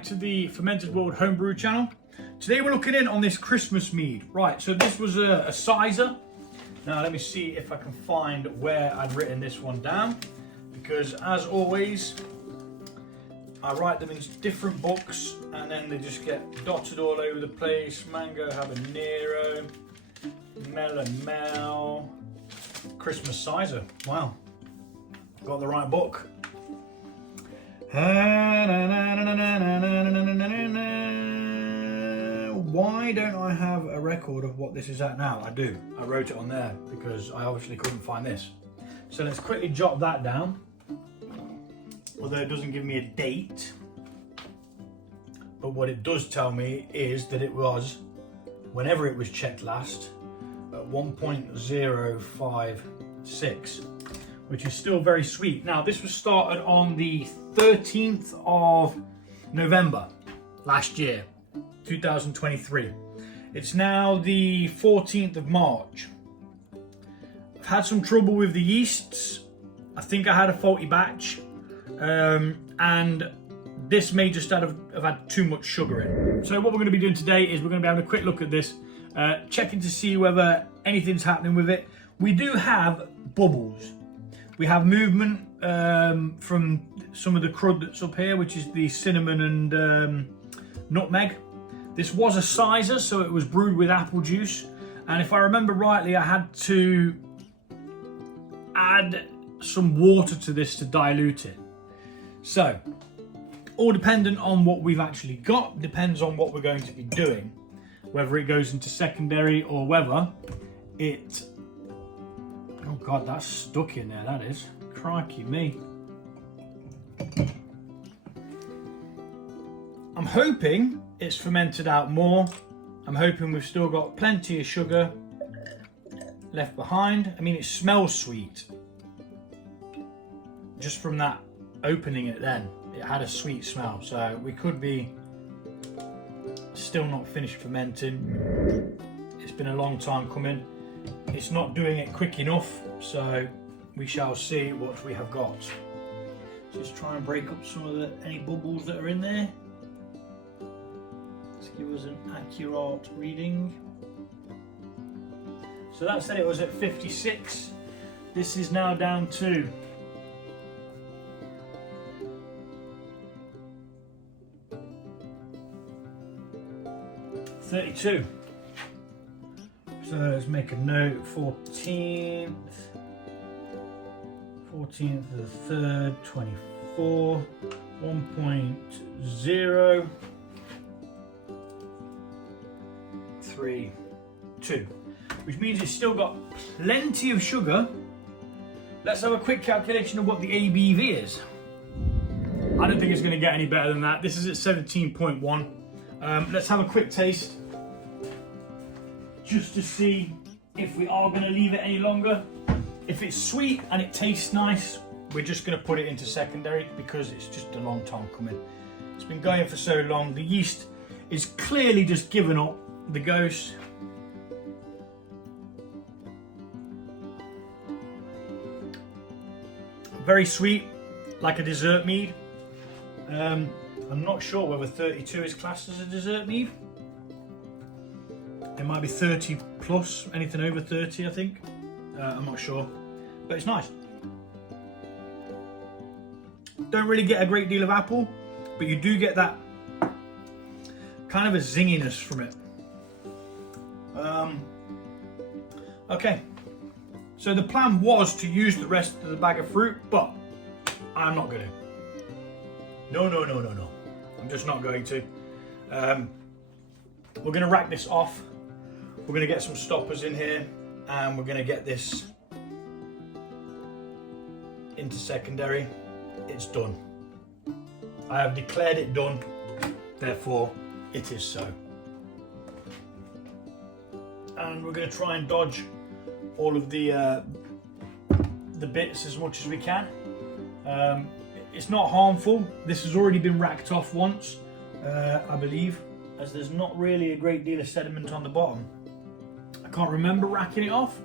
back to the Fermented World Homebrew channel. Today we're looking in on this Christmas mead. Right, so this was a cyser. Now let me see if I can find where I'd written this one down, because as always, I write them in different books and then they just get dotted all over the place. Mango habanero, melon mel, Christmas cyser. Wow, got the right book. Why don't I have a record of what this is at now? I do. I wrote it on there because I obviously couldn't find this. So let's quickly jot that down. Although it doesn't give me a date. But what it does tell me is that it was, whenever it was checked last, at 1.056, which is still very sweet. Now this was started on the 13th of November last year, 2023. It's now the 14th of March. I've had some trouble with the yeasts. I think I had a faulty batch, and this may just have had too much sugar in. So what we're going to be doing today is we're going to be having a quick look at this, checking to see whether anything's happening with it. We do have bubbles. We have movement from some of the crud that's up here, which is the cinnamon and nutmeg. This was a cyser, so it was brewed with apple juice. And if I remember rightly, I had to add some water to this to dilute it. So, all dependent on what we've actually got, depends on what we're going to be doing. Whether it goes into secondary or whether it... Oh God, that's stuck in there, that is. Crikey me. I'm hoping it's fermented out more. I'm hoping we've still got plenty of sugar left behind. I mean, it smells sweet. Just from that opening it then, it had a sweet smell. So we could be still not finished fermenting. It's been a long time coming. It's not doing it quick enough, so we shall see what we have got. Just try and break up some of any bubbles that are in there. Let's give us an accurate reading. So that said it was at 56. This is now down to 32. So let's make a note, 14th of the 3rd, 24, 1.032, which means it's still got plenty of sugar. Let's have a quick calculation of what the ABV is. I don't think it's going to get any better than that. This is at 17.1. Let's have a quick taste, just to see if we are going to leave it any longer. If it's sweet and it tastes nice, we're just going to put it into secondary because it's just a long time coming. It's been going for so long. The yeast is clearly just giving up the ghost. Very sweet, like a dessert mead. I'm not sure whether 32 is classed as a dessert mead. It might be 30 plus, anything over 30 I think. I'm not sure, but it's nice. Don't really get a great deal of apple, but you do get that kind of a zinginess from it. Okay, so the plan was to use the rest of the bag of fruit, but I'm not going to. No. I'm just not going to. We're going to rack this off. We're going to get some stoppers in here and we're going to get this into secondary. It's done. I have declared it done, therefore it is so. And we're going to try and dodge all of the bits as much as we can. It's not harmful. This has already been racked off once, I believe, as there's not really a great deal of sediment on the bottom. I can't remember racking it off,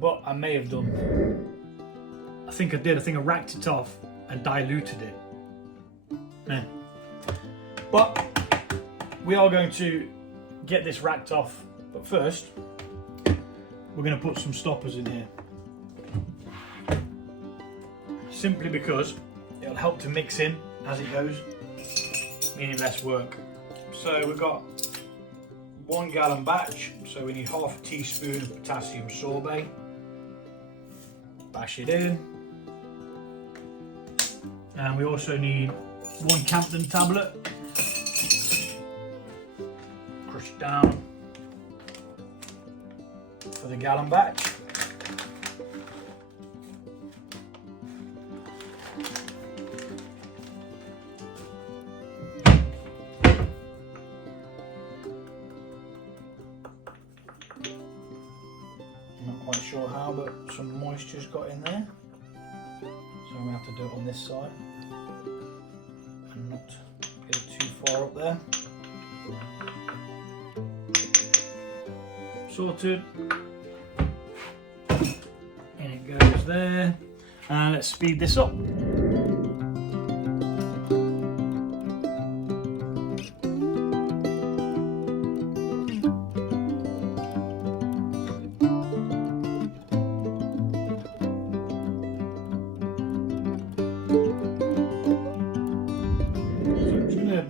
but I may have done. I think I did. I think I racked it off and diluted it. But we are going to get this racked off. But first, we're going to put some stoppers in here. Simply because it'll help to mix in as it goes, meaning less work. So we've got 1 gallon batch, so we need half a teaspoon of potassium sorbate. Bash it in. And we also need 1 Campden tablet. Crush it down for the gallon batch. Quite sure how, but some moisture's got in there, so we have to do it on this side and not get it too far up there. Sorted, and it goes there, and let's speed this up.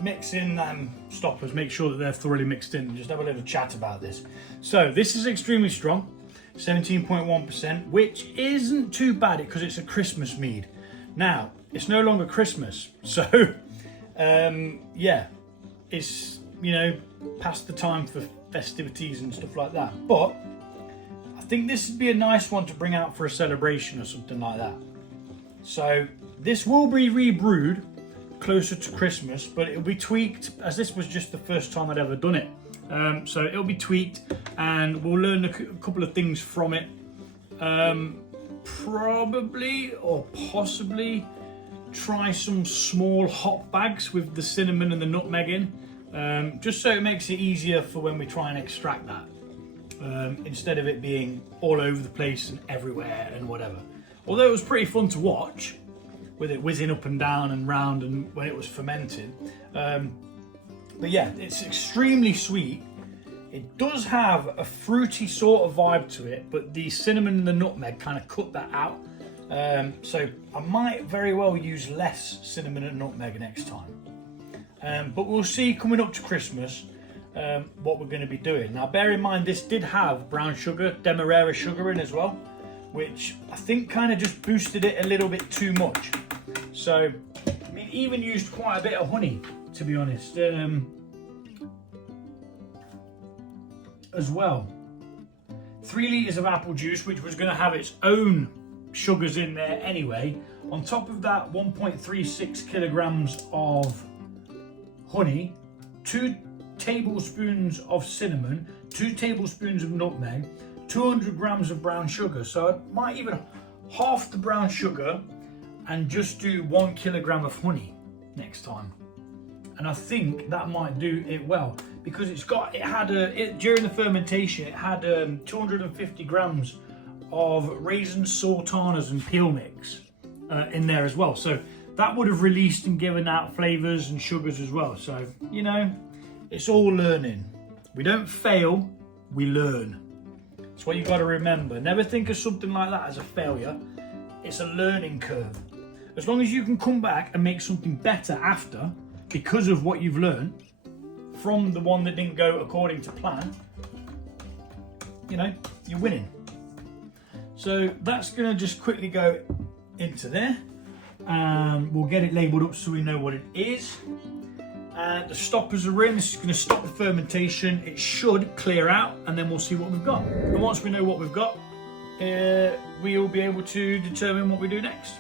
Mix in stoppers, make sure that they're thoroughly mixed in, and just have a little chat about this. So this is extremely strong, 17.1%, which isn't too bad because it's a Christmas mead. Now, it's no longer Christmas, so yeah, it's, you know, past the time for festivities and stuff like that. But I think this would be a nice one to bring out for a celebration or something like that. So this will be rebrewed closer to Christmas, but it'll be tweaked, as this was just the first time I'd ever done it. So it'll be tweaked, and we'll learn a couple of things from it. Probably or possibly try some small hop bags with the cinnamon and the nutmeg in, just so it makes it easier for when we try and extract that, instead of it being all over the place and everywhere and whatever. Although it was pretty fun to watch, with it whizzing up and down and round and when it was fermented. But yeah, it's extremely sweet. It does have a fruity sort of vibe to it, but the cinnamon and the nutmeg kind of cut that out. So I might very well use less cinnamon and nutmeg next time. But we'll see coming up to Christmas what we're going to be doing. Now bear in mind, this did have brown sugar, demerara sugar in as well, which I think kind of just boosted it a little bit too much. So, I mean, even used quite a bit of honey, to be honest, as well. 3 litres of apple juice, which was going to have its own sugars in there anyway. On top of that, 1.36 kilograms of honey, 2 tablespoons of cinnamon, 2 tablespoons of nutmeg, 200 grams of brown sugar. So I might even half the brown sugar and just do 1 kilogram of honey next time. And I think that might do it well, because during the fermentation, it had 250 grams of raisins, sultanas and peel mix in there as well. So that would have released and given out flavors and sugars as well. So, you know, it's all learning. We don't fail, we learn. That's what you've got to remember. Never think of something like that as a failure. It's a learning curve. As long as you can come back and make something better after, because of what you've learned from the one that didn't go according to plan, you know, you're winning. So that's going to just quickly go into there, and we'll get it labelled up so we know what it is. And the stoppers are in. This is going to stop the fermentation. It should clear out, and then we'll see what we've got. And once we know what we've got, we'll be able to determine what we do next.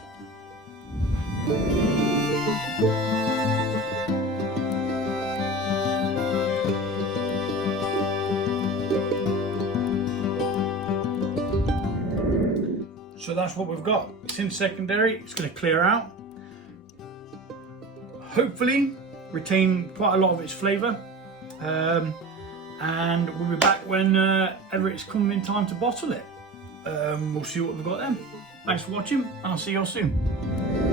So that's what we've got. It's in secondary. It's going to clear out. Hopefully retain quite a lot of its flavour, and we'll be back whenever it's coming in time to bottle it. We'll see what we've got then. Thanks for watching, and I'll see you all soon.